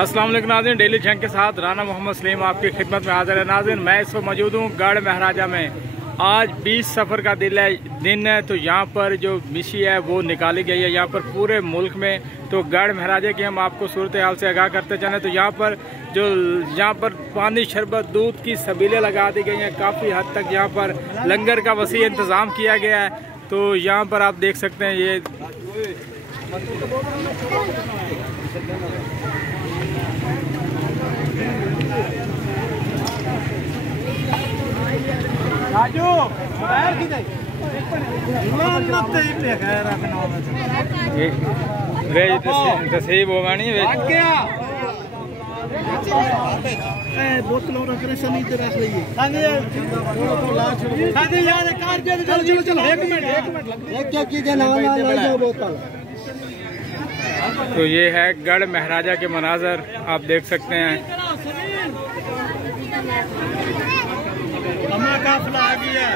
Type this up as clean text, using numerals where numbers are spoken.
अस्सलाम वालेकुम नाज़रीन, डेली जंग के साथ राना मोहम्मद सलीम आपकी खिदमत में हाजिर है। नाज़रीन, मैं इस वक्त मौजूद हूँ गढ़ महाराजा में। आज 20 सफ़र का दिन है, तो यहाँ पर जो मिशी है वो निकाली गई है यहाँ पर पूरे मुल्क में। तो गढ़ महाराजा की हम आपको सूरत हाल से आगाह करते चलें तो यहाँ पर पानी, शरबत, दूध की सबीलें लगा दी गई हैं। काफ़ी हद तक यहाँ पर लंगर का वसी इंतज़ाम किया गया है। तो यहाँ पर आप देख सकते हैं ये तसीब होगा नहीं बोतलों रख रहे सनी रख रही है। चलो एक मिनट तो ये है गढ़ महाराजा के मनाजर, आप देख सकते हैं। काफिला आ गया